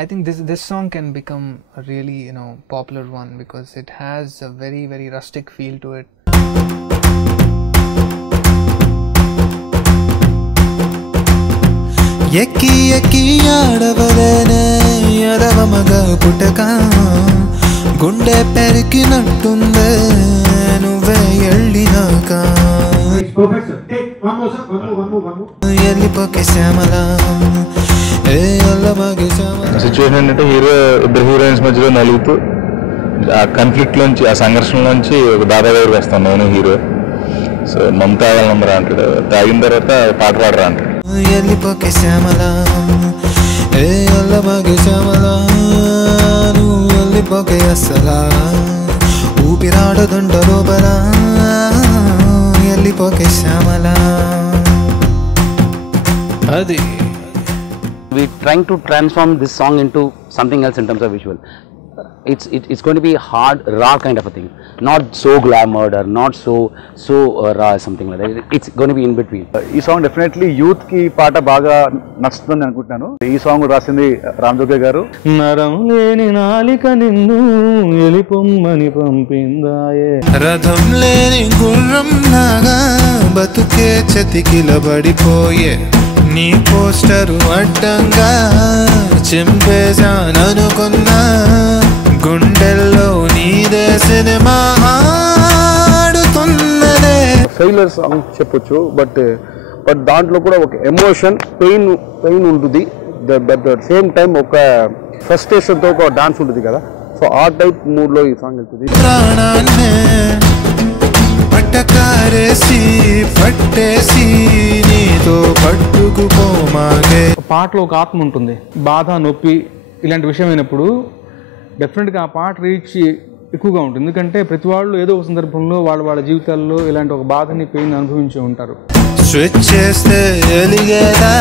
I think this song can become a really popular one because it has a very very rustic feel to it. ఎక్కి ఎక్కి ఆడవలేనే ఎడవ మగ పుట్టక గుండె పెరికినట్టుందే నువ్వే వెళ్ళినాక వెళ్ళిపోకే శ్యామల ఏ అల్లమాగే శ్యామల. సిచ్యువేషన్ ఏంటంటే ఇద్దరు హీరోయిన్స్ మధ్యలో నలుగుతూ ఆ కన్ఫ్లిక్ట్ లోంచి ఆ సంఘర్షణలోంచి ఒక దాదా దగ్గరికి వస్తాను నేను హీరో. సో మమతా వాళ్ళందరూ అంటాడు, తాగిన తర్వాత పాట పాడరా అంటాడు. వెళ్ళిపోకే శ్యామల ఏ అల్లమాగే శ్యామల నువ్వు వెళ్ళిపోకే అస్సలా ఊపిరాడదుంట లోపల వెళ్ళిపోకే శ్యామల. అది we trying to transform this song into something else in terms of visual. It's going to be hard, raw kind of a thing, not so glamoured or not so raw, something like that. It's going to be in between. ఈ song definitely youth కి పాట బాగా నచ్చుతుంది అనుకుంటున్నాను. ఈ song రాసింది రామ్ జోగే గారు. నరం లేని నాలిక నిన్ను ఎలిపొమ్మని పంపిందాయే, రథం లేని గుర్రం లాగా బతుకే చతికిలబడిపోయే నీ పోస్టరు అడ్డంగా చింపేశాననుకున్నా గుండెల్లో నీదే సినిమా ఆడుతున్నదే. ఫెయిలర్ సాంగ్ చెప్పొచ్చు, బట్ దాంట్లో కూడా ఒక ఎమోషన్ పెయిన్ ఉంటుంది. బట్ అట్ సేమ్ టైం ఒక ఫ్రస్ట్రేషన్ తో ఒక డాన్స్ ఉంటుంది కదా, సో ఆ టైప్ మూడ్ లో ఈ సాంగ్ వెళ్తుంది. ప్రాణాన్నే పట్టకారేసి పట్టేసి నీతో పట్టుకుపోమాగే. పాటలో ఒక ఆత్మ ఉంటుంది, బాధ నొప్పి ఇలాంటి విషయం అయినప్పుడు డెఫినెట్గా ఆ పాట రీచ్ ఎక్కువగా ఉంటుంది. ఎందుకంటే ప్రతి వాళ్ళు ఏదో ఒక సందర్భంలో వాళ్ళ జీవితాల్లో ఇలాంటి ఒక బాధని పెయిన్ అనుభవించి ఉంటారు. స్విచ్ చేస్తే ఎలిగేదా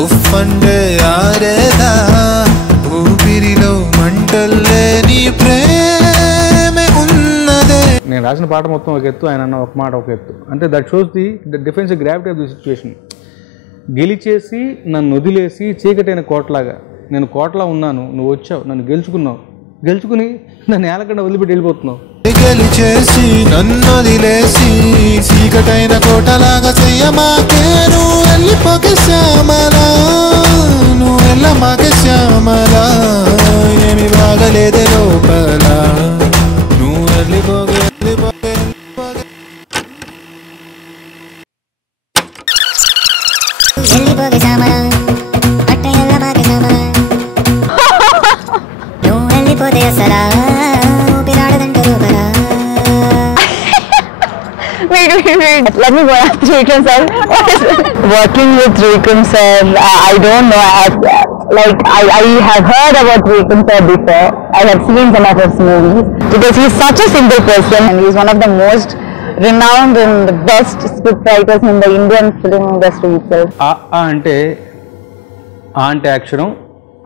ఉఫ్ అంటే ఆరేదా ఊపిరిలో మంటల్లే నీ ప్రేమే ఉన్నదే. నేను రాసిన పాట మొత్తం ఒక ఎత్తు, ఆయన అన్న ఒక మాట ఒక ఎత్తు. అంటే that shows the difference gravity of the situation. గెలిచేసి నన్ను వదిలేసి చీకటైన కోటలాగా నేను కోటలా ఉన్నాను, నువ్వు వచ్చావు నన్ను గెలుచుకుని నన్ను ఏలకుండా వదిలిపెట్టి వెళ్ళిపోతున్నావు. గెలిచేసి నన్ను వదిలేసి చీకటైన కోటలాగా చెయ్యమాకే నువ్వు వెళ్ళిపోకే శ్యామలా నువ్వు వెళ్ళమాకే శ్యామలా ఏమి బాగలేదే లోపల నువ్వు వెళ్ళిపోకే వెళ్ళిపోకే వెళ్ళిపోకే శ్యామలా అట్ట వెళ్ళమాకే శ్యామలా నువ్వు వెళ్ళిపోతే అసలా ఊపిరాడదంట లోపల. Wait. Let me go ask Vikram sir. Working with Vikram sir, I don't know. I have heard about Vikram sir before. I have seen some of his movies because he's such a simple person and he's one of the most renowned and the best script writers in the Indian film industry itself. ఆ అంటే అక్షరం,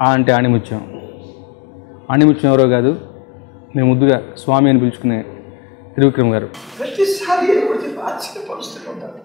ఆ అంటే ఆణిముత్యం. ఆణిముత్యం ఎవరో కాదు, మేము ముద్దుగా స్వామి అని పిలుచుకునే త్రివిక్రమ్ గారు. ప్రతిసారి ఆశ్చర్యపరుస్తూ ఉంటారు.